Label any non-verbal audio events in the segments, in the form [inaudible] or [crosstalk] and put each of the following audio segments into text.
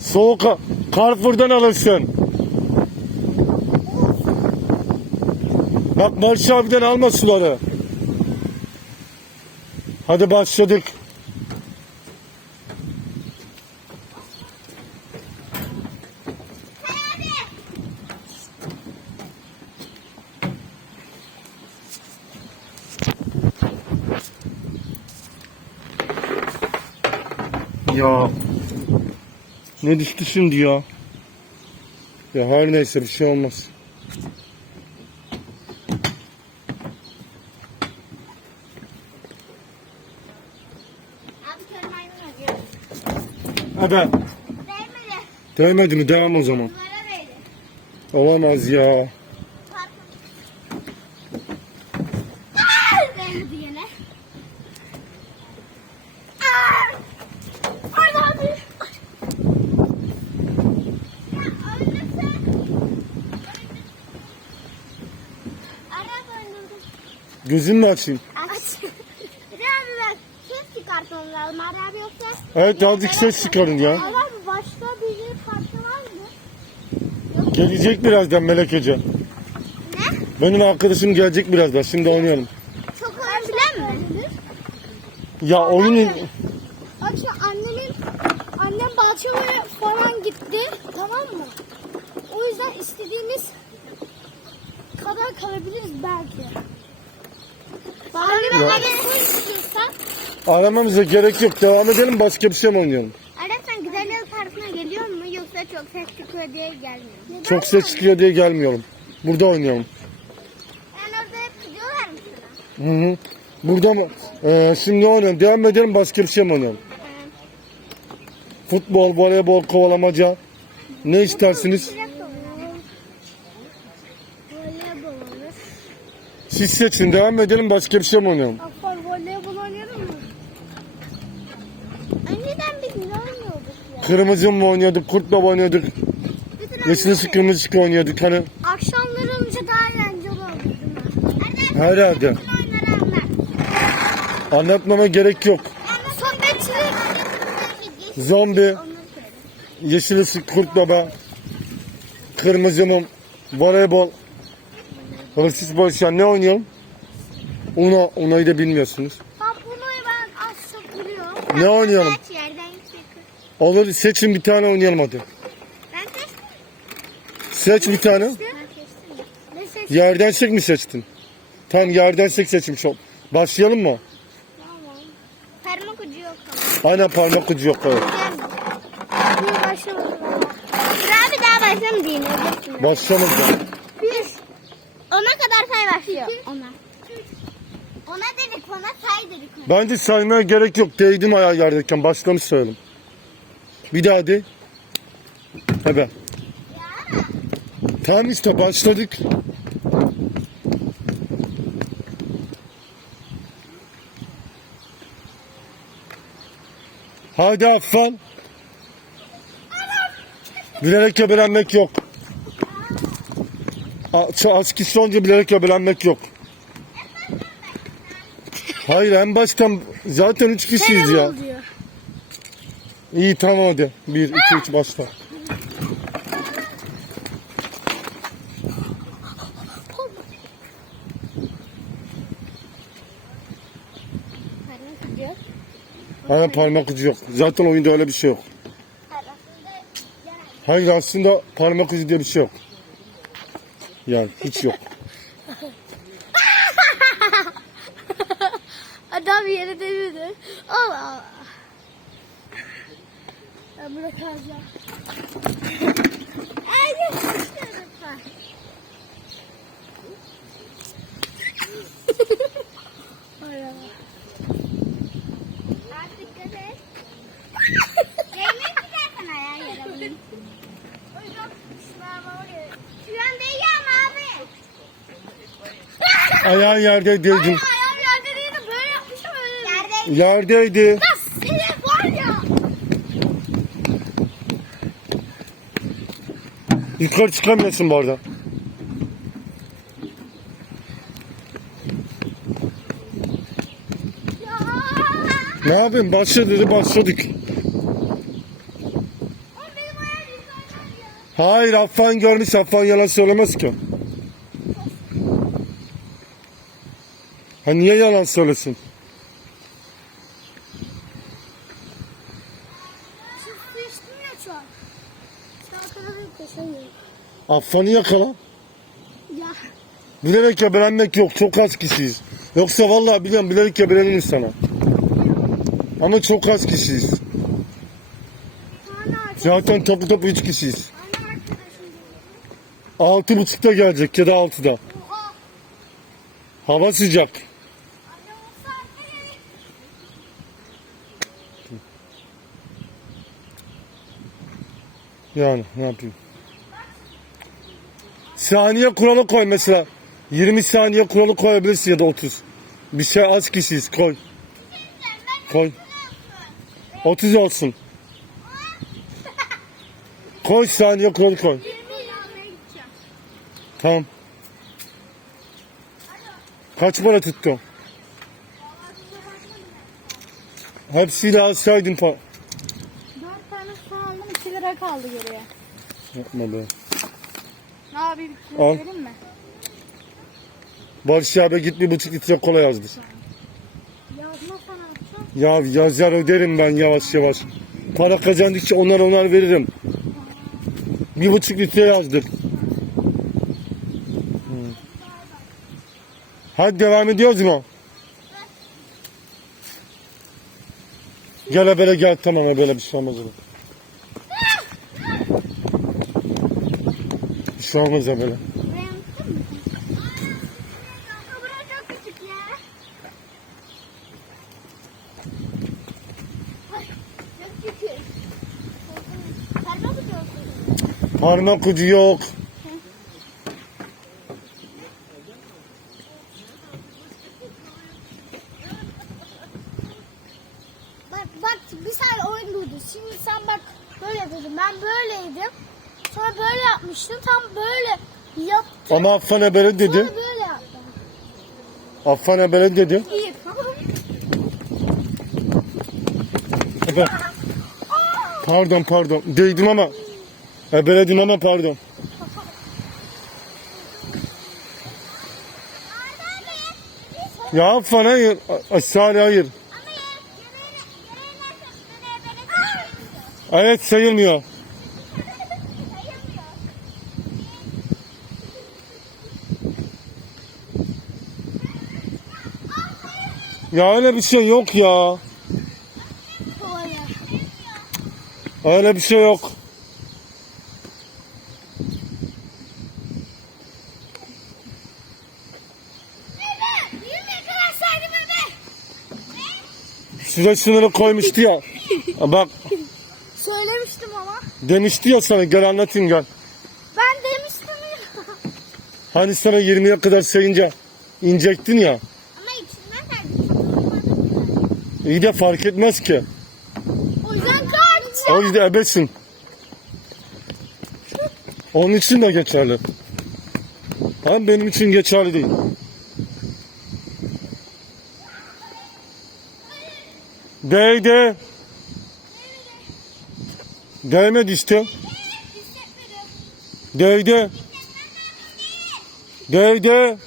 Soğuk Carrefour'dan alırsın. Bak Barış abiden alma suları. Hadi başladık. Ya ne düştü şimdi ya? Ya her neyse bir şey olmaz. Hadi. Değmedi. Değmedi mi? Devam o zaman. Olamaz ya. Aa! Değmedi yine. Aa! Ay abi. Ya öldürse. Araba öldürdü. Gözün mü açayım? Aç. Bir abi ben ses çıkartmam lazım. Abi yoksa. Evet azıcık ses çıkarın ya. Abi başka bir parça var mı? Gelecek birazdan Melek Hoca. Ne? Benim arkadaşım gelecek birazdan. Şimdi oynayalım. Çok önemli mi? Ya oyunun... Akşam annemin annem bahçeye falan gitti tamam mı? O yüzden istediğimiz kadar kalabiliriz belki. Arasını istiyorsan. Aramamıza gerek yok. Devam edelim başka bir şey mi oynayalım? Ararsan Güzel Parkı'na geliyor mu yoksa çok ses çıkıyor diye gelmiyor? Çok ses çıkıyor diye gelmiyorum. Burada oynayalım. Yani orada hep gidiyorlar mı sana? Hı hı. Burada mı? Ee, şimdi oynayalım. Devam edelim başka bir şey mi oynayalım? Futbol, voleybol, kovalamaca. Ne istersiniz? Direkt oynayalım. Voleybol olur. Siz seçin. Devam edelim başka bir şey mi oynayalım? Akbar voleybol oynayalım mı? Önceden biz ne oynuyorduk ya? Kırmızı mı oynuyorduk, kurtla mı oynuyorduk, Bütün yeşil ışık, kırmızı ışık oynuyorduk. Hani Akşamları olunca daha eğlenceli mi? herhalde. Anlatmama gerek yok. Sohbetçilik. Zombi, yeşil ışık, kurt baba, kırmızı mum, voleybol, hırsız boşan ne oynayalım? Una, Una'yı da bilmiyorsunuz. Bak bunu ben az çok biliyorum. Ne oynayalım? Kaç yerden. Olur seçin bir tane oynayalım hadi. Ben seçtim. Seç bir tane. Ben. Ne? Yerden sek mi seçtin? Tamam yerden sek seçmiş ol. Başlayalım mı? Tamam. Parmak ucu yok Aynen parmak ucu yok evet. başlamadım. Bir daha başlamayayım diyeceksin. Başlamadı. Bir. Ona kadar say başlıyor. [laughs] Ona. Ona dedik ona say dedik. ona. Bence saymaya gerek yok. Değdim ayağı yerdeyken başlamış sayalım. Bir daha. Hadi. Ya. Tamam işte başladık. Hadi Affan. Bilerek öbelenmek yok. A- şu Az kişi önce bilerek öbelenmek yok. Hayır en baştan zaten üç kişiyiz ya. İyi tamam hadi. Bir, iki, üç başla. Aynen parmak ucu yok. Zaten oyunda öyle bir şey yok. Hayır aslında parmak ucu diye bir şey yok. Yani hiç yok. [laughs] Adam yere devirdi. Allah Allah. Ben burada kalacağım. Ay. Hay Allah. Artık dikkat et. Değmek gidersen ayağa yere bunun. Şu an değil ama abi. Ayağın yerde değdin. Ayağım yerde değildi böyle yapmışım öyle. Yerde. Yerdeydi. Ya senin var ya. Yukarı çıkamıyorsun bu arada. Ya. Ne yapayım? Başladı dedi başladık. Hayır Affan görmüş Affan yalan söylemez ki. Ha niye yalan söylesin? Siz su içtim ya şu an. Şu an kadar yaklaşamıyorum. Affan'ı yakala. Ya. Bilerek yok. Çok az kişiyiz. Yoksa vallahi biliyorum bilerek yabelenir sana. Ama çok az kişiyiz. Arkadaşım. Zaten topu topu üç kişiyiz. Tane arkadaşım. Altı buçukta gelecek ya da altıda. Oha. Hava sıcak. Anne o saatte gerek. Yani ne yapayım? Saniye kuralı koy mesela. 20 saniye kuralı koyabilirsin ya da 30. Bir şey az kişiyiz koy. Koy. 30 olsun. Koy saniye kuralı koy. 20 ile almaya gideceğim. Tamam. Kaç para tuttu? Hepsiyle alsaydın pa... 4 tane su aldım 2 lira kaldı geriye. Yapma be. Ne abi bir kilo Al. vereyim mi? Barış abi git bir buçuk litre kola yazdı. Yazma sana atacağım. Ya yazar öderim ben yavaş yavaş. Para kazandıkça onar onar veririm. Bir buçuk litre yazdık. Hı. Hadi devam ediyoruz mu? Gel böyle gel tamam böyle bir şey olmaz öyle. Bir şey olmaz böyle. Buraya mısın mı? Burası çok küçük ya. Ay, Parmak ucu Parmak ucu yok. Bak bak bir saniye oyun durdu. Şimdi sen bak böyle dedim. Ben böyleydim. Sonra böyle yapmıştım. Tam böyle yaptım. Ama Affan Ebele dedi. Sonra böyle yaptım. Affan Ebele dedi. İyi. Ebe- Pardon pardon. Değdim ama. Ebeledim ama pardon. Ya Affan hayır. A- Salih hayır. Evet sayılmıyor. Ya öyle bir şey yok ya. Öyle bir şey yok. Süre sınırı koymuştu ya. [laughs] Bak Söylemiştim ama. demişti ya sana gel anlatayım gel. Ben demiştim ya. Hani sana 20'ye kadar sayınca inecektin ya. İyi de fark etmez ki. O yüzden kaç. O yüzden ebesin. Onun için de geçerli. Ama benim için geçerli değil. Değdi. Değmedi işte. Değdi. Değdi.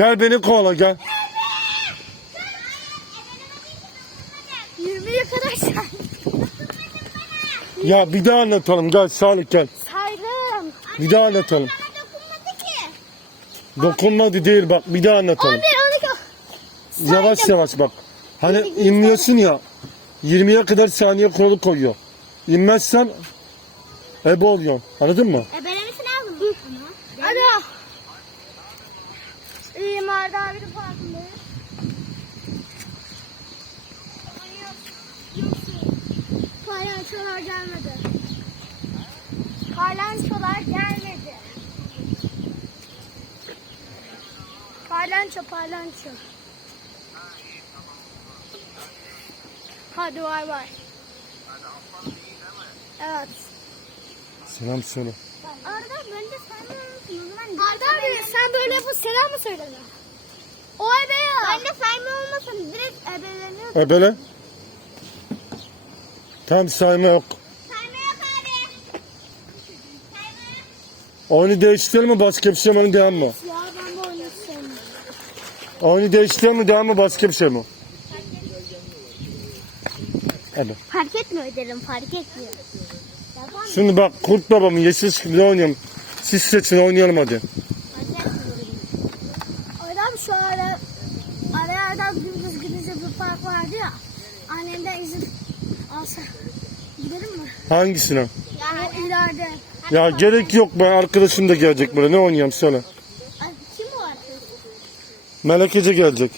Gel beni kovala gel. 20'ye kadar say. Ya bir daha anlatalım gel Salih gel. Saydım. Bir daha anlatalım. Dokunmadı ki. Dokunmadı değil bak bir daha anlatalım. 11, 12. Yavaş yavaş bak. Hani inmiyorsun ya 20'ye kadar saniye kuralı koyuyor. İnmezsen ebe oluyorsun. Anladın mı? De farkındayım. Palyaçolar gelmedi. Palyaçolar gelmedi. Palyaço palyaço. Hadi bay bay. Evet. Selam söyle. Arda ben de musun? Arda abi sen böyle yapıp selam mı söyledin? O ebe ya. Ben de sayma olmasın direkt ebeleniyor. Ebele. Tam sayma yok. Sayma yok abi. Sayma. Oyunu değiştirelim mi başka bir şey mi devam mı? Ya ben bu oyunu sevmiyorum. Oyunu değiştirelim mi devam mı başka bir şey mi? Fark etmiyor derim fark etmiyor. Şimdi bak kurt babamın yeşil ışıklı oynayalım. Siz seçin oynayalım hadi. Şu ara aralardan gündüz gidince bir park vardı ya. Annemden izin alsa. Gidelim mi? Hangisine? Ya o ileride. Ya gerek yok ben arkadaşım da gelecek buraya ne oynayalım söyle. Ay, kim o artık? Melekece gelecek.